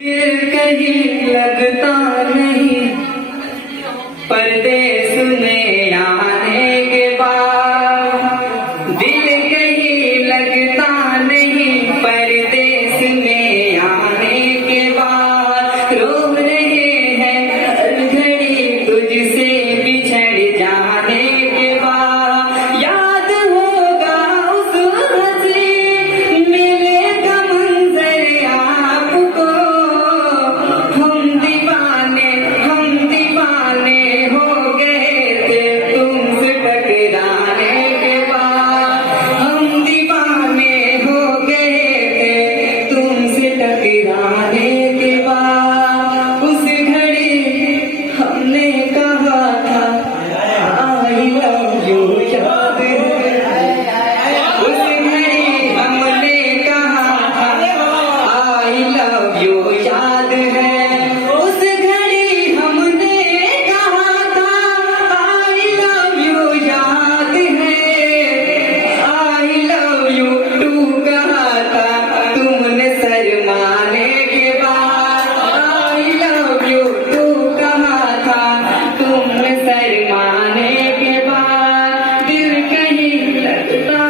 दिल कहीं लगता नहीं परदेस में आने के बाद, दिल कहीं लगता नहीं परदेस में आने के बाद। रो रहे हैं हर घड़ी तुझसे बिछड़ जाने के बाद। याद होगा उस हंसी मिले का मंजर आपको, हम दीवाने हो गए थे तुमसे टकराने के बाद। हम दीवाने हो गए थे तुमसे टकराने के बाद। उस घड़ी हमने कहा था आई लव यू याद है। उस घड़ी हमने कहा था आई लव यू याद है। उस घड़ी हमने कहा था आई लव यू याद है। आई लव यू टू कहा था तुमने शर्माने के बाद। आई लव यू टू कहा था तुमने शर्माने के बाद। दिल कहीं लगता